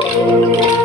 Música